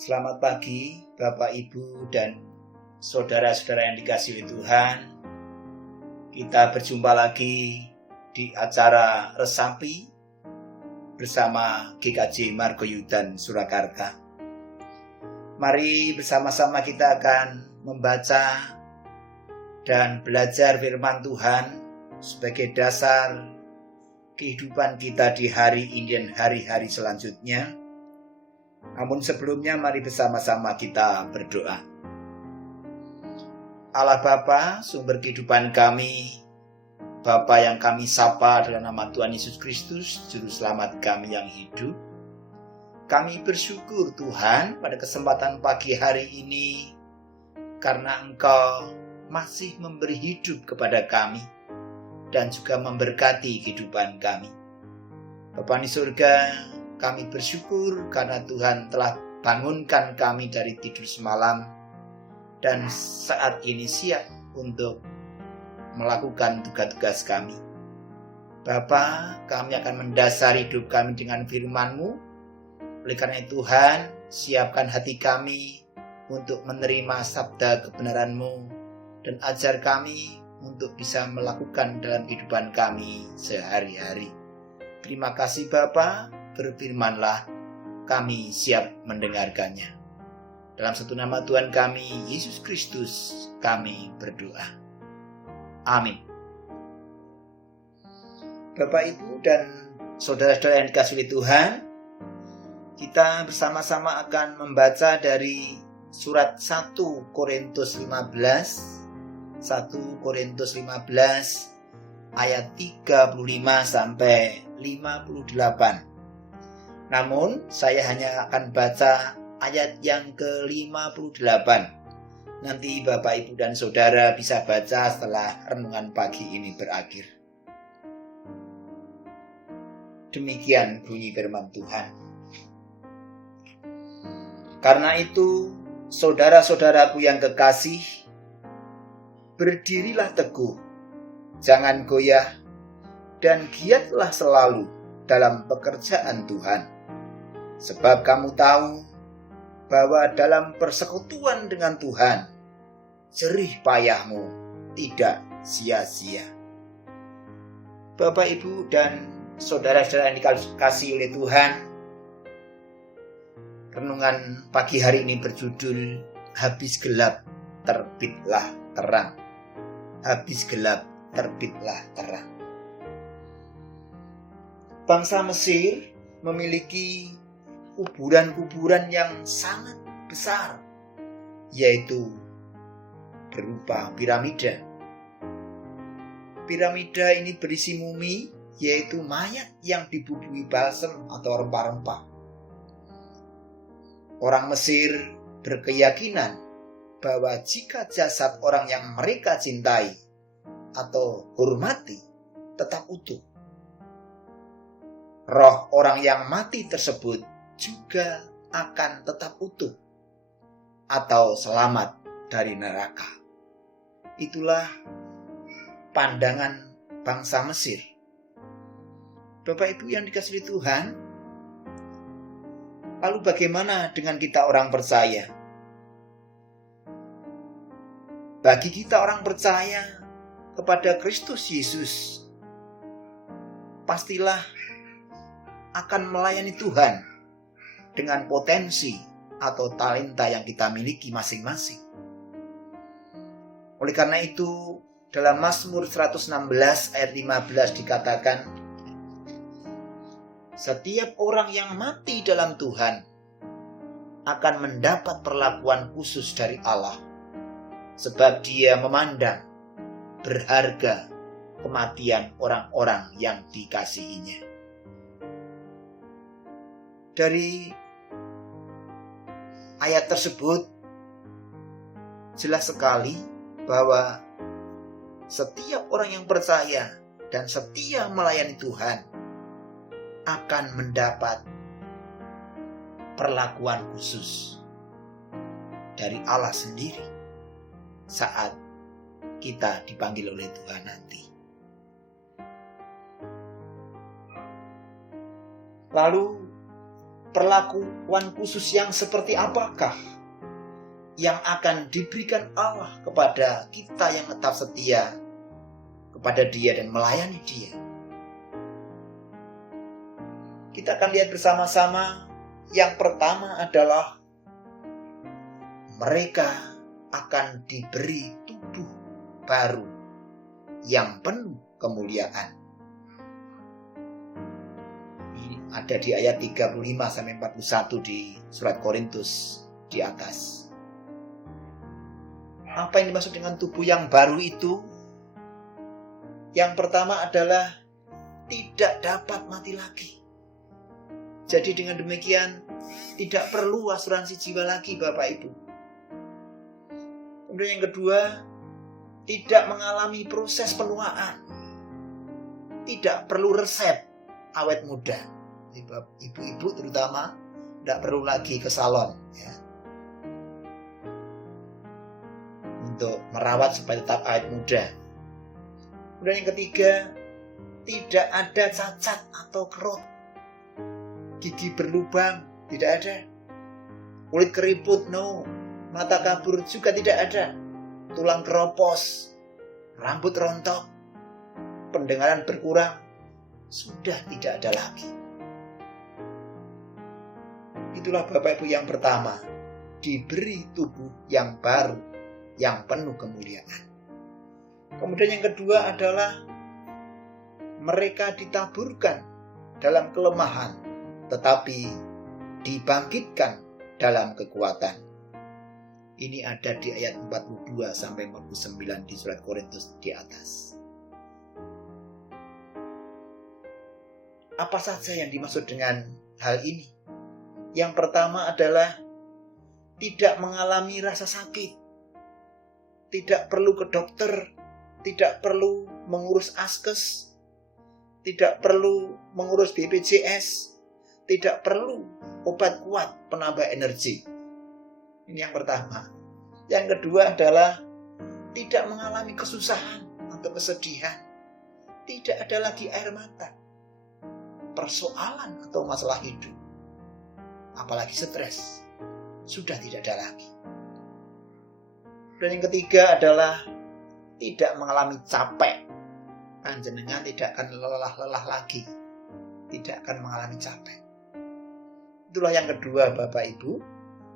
Selamat pagi Bapak Ibu dan saudara-saudara yang dikasihi Tuhan. Kita berjumpa lagi di acara Resapi bersama GKJ Margoyudan Surakarta. Mari bersama-sama kita akan membaca dan belajar firman Tuhan sebagai dasar kehidupan kita di hari ini dan hari-hari selanjutnya. Namun sebelumnya mari bersama-sama kita berdoa. Allah Bapa, sumber kehidupan kami, Bapa yang kami sapa dalam nama Tuhan Yesus Kristus, Juru Selamat kami yang hidup. Kami bersyukur Tuhan pada kesempatan pagi hari ini karena Engkau masih memberi hidup kepada kami dan juga memberkati kehidupan kami. Bapa di surga, kami bersyukur karena Tuhan telah bangunkan kami dari tidur semalam dan saat ini siap untuk melakukan tugas-tugas kami. Bapa, kami akan mendasari hidup kami dengan firman-Mu. Oleh karena itu Tuhan, siapkan hati kami untuk menerima sabda kebenaran-Mu dan ajar kami untuk bisa melakukan dalam kehidupan kami sehari-hari. Terima kasih Bapa, berfirmanlah, kami siap mendengarkannya. Dalam satu nama Tuhan kami, Yesus Kristus, kami berdoa. Amin. Bapak, Ibu, dan saudara-saudara yang dikasihi Tuhan, kita bersama-sama akan membaca dari surat 1 Korintus 15, ayat 35 sampai 58. Namun saya hanya akan baca ayat yang ke-58. Nanti Bapak, Ibu, dan Saudara bisa baca setelah renungan pagi ini berakhir. Demikian bunyi firman Tuhan. Karena itu, saudara-saudaraku yang kekasih, berdirilah teguh, jangan goyah, dan giatlah selalu dalam pekerjaan Tuhan. Sebab kamu tahu bahwa dalam persekutuan dengan Tuhan, jerih payahmu tidak sia-sia. Bapak, Ibu, dan saudara-saudara yang dikasihi oleh Tuhan, renungan pagi hari ini berjudul Habis gelap, terbitlah terang. Habis gelap, terbitlah terang. Bangsa Mesir memiliki kuburan-kuburan yang sangat besar, yaitu berupa piramida. Piramida ini berisi mumi, yaitu mayat yang dibubuhi balsem atau rempah-rempah. Orang Mesir berkeyakinan bahwa jika jasad orang yang mereka cintai atau hormati tetap utuh, roh orang yang mati tersebut juga akan tetap utuh atau selamat dari neraka. Itulah pandangan bangsa Mesir. Bapak, Ibu yang dikasihi Tuhan, lalu bagaimana dengan kita orang percaya? Bagi kita orang percaya kepada Kristus Yesus, pastilah akan melayani Tuhan dengan potensi atau talenta yang kita miliki masing-masing. Oleh karena itu, dalam Mazmur 116 ayat 15 dikatakan, setiap orang yang mati dalam Tuhan akan mendapat perlakuan khusus dari Allah, sebab Dia memandang berharga kematian orang-orang yang dikasihinya. Dari ayat tersebut jelas sekali bahwa setiap orang yang percaya dan setia melayani Tuhan akan mendapat perlakuan khusus dari Allah sendiri saat kita dipanggil oleh Tuhan nanti. Lalu perlakuan khusus yang seperti apakah yang akan diberikan Allah kepada kita yang tetap setia kepada Dia dan melayani Dia. Kita akan lihat bersama-sama. Yang pertama adalah mereka akan diberi tubuh baru yang penuh kemuliaan. Ada di ayat 35-41 di surat Korintus di atas. Apa yang dimaksud dengan tubuh yang baru itu? Yang pertama adalah tidak dapat mati lagi. Jadi dengan demikian tidak perlu asuransi jiwa lagi Bapak Ibu. Kemudian yang kedua, tidak mengalami proses penuaan. Tidak perlu resep awet muda. Ibu-ibu terutama tidak perlu lagi ke salon ya, untuk merawat supaya tetap awet muda. Kemudian yang ketiga, tidak ada cacat atau kerut, gigi berlubang tidak ada, kulit keriput no, mata kabur juga tidak ada, tulang keropos, rambut rontok, pendengaran berkurang, sudah tidak ada lagi. Itulah Bapak Ibu yang pertama, diberi tubuh yang baru, yang penuh kemuliaan. Kemudian yang kedua adalah mereka ditaburkan dalam kelemahan, tetapi dibangkitkan dalam kekuatan. Ini ada di ayat 42-49 di surat Korintus di atas. Apa saja yang dimaksud dengan hal ini? Yang pertama adalah tidak mengalami rasa sakit, tidak perlu ke dokter, tidak perlu mengurus askes, tidak perlu mengurus BPJS, tidak perlu obat kuat penambah energi. Ini yang pertama. Yang kedua adalah tidak mengalami kesusahan atau kesedihan, tidak ada lagi air mata, persoalan atau masalah hidup, apalagi stres, sudah tidak ada lagi. Dan yang ketiga adalah tidak mengalami capek. Panjenengan tidak akan lelah-lelah lagi, tidak akan mengalami capek. Itulah yang kedua Bapak Ibu,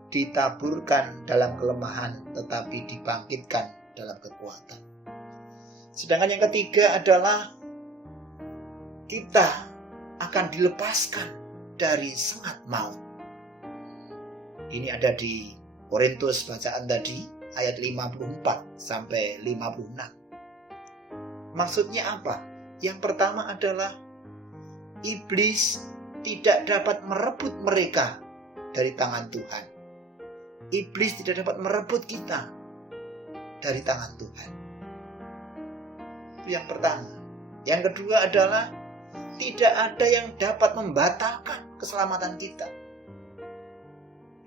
ditaburkan dalam kelemahan tetapi dibangkitkan dalam kekuatan. Sedangkan yang ketiga adalah kita akan dilepaskan dari sengat maut. Ini ada di Korintus bacaan tadi ayat 54-56. Maksudnya apa? Yang pertama adalah iblis tidak dapat merebut mereka dari tangan Tuhan. Iblis tidak dapat merebut kita dari tangan Tuhan. Itu yang pertama. Yang kedua adalah tidak ada yang dapat membatalkan keselamatan kita.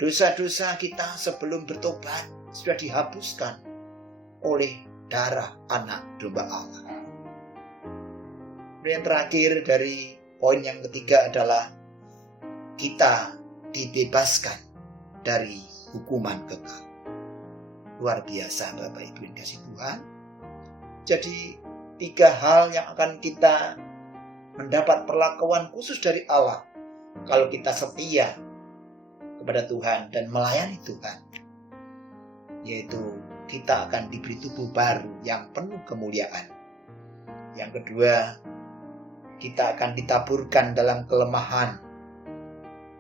Dosa-dosa kita sebelum bertobat sudah dihapuskan oleh darah anak domba Allah. Dan yang terakhir dari poin yang ketiga adalah kita dibebaskan dari hukuman kekal. Luar biasa Bapak Ibu yang kasih Tuhan. Jadi 3 hal yang akan kita mendapat perlakuan khusus dari Allah kalau kita setia kepada Tuhan dan melayani Tuhan, yaitu kita akan diberi tubuh baru yang penuh kemuliaan. Yang kedua, kita akan ditaburkan dalam kelemahan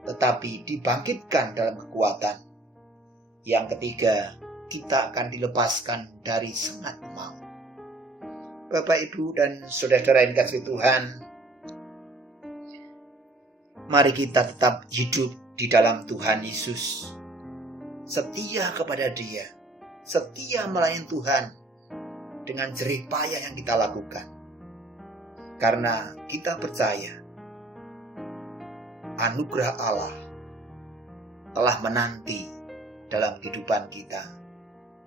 tetapi dibangkitkan dalam kekuatan. Yang ketiga, kita akan dilepaskan dari sengat maut. Bapak, Ibu, dan saudara yang kasih Tuhan, mari kita tetap hidup di dalam Tuhan Yesus, setia kepada Dia, setia melayani Tuhan dengan jerih payah yang kita lakukan. Karena kita percaya anugerah Allah telah menanti dalam kehidupan kita,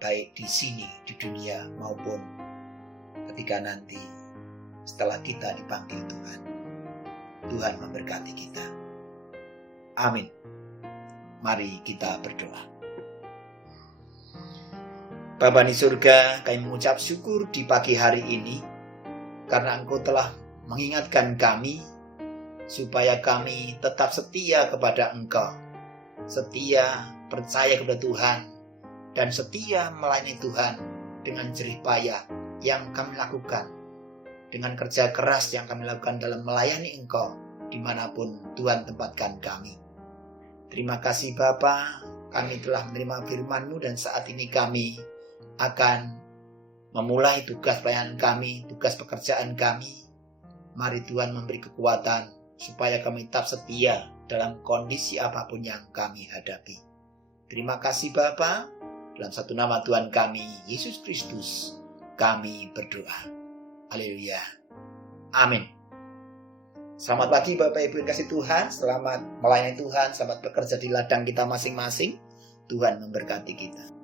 baik di sini, di dunia, maupun ketika nanti setelah kita dipanggil Tuhan. Tuhan memberkati kita. Amin. Mari kita berdoa. Bapa di surga, kami mengucap syukur di pagi hari ini karena Engkau telah mengingatkan kami supaya kami tetap setia kepada Engkau, setia percaya kepada Tuhan, dan setia melayani Tuhan dengan jerih payah yang kami lakukan, dengan kerja keras yang kami lakukan dalam melayani Engkau dimanapun Tuhan tempatkan kami. Terima kasih Bapa, kami telah menerima firman-Mu dan saat ini kami akan memulai tugas pelayanan kami, tugas pekerjaan kami. Mari Tuhan memberi kekuatan supaya kami tetap setia dalam kondisi apapun yang kami hadapi. Terima kasih Bapa, dalam satu nama Tuhan kami, Yesus Kristus, kami berdoa. Haleluya. Amin. Selamat pagi Bapak Ibu yang kasih Tuhan, selamat melayani Tuhan, selamat bekerja di ladang kita masing-masing. Tuhan memberkati kita.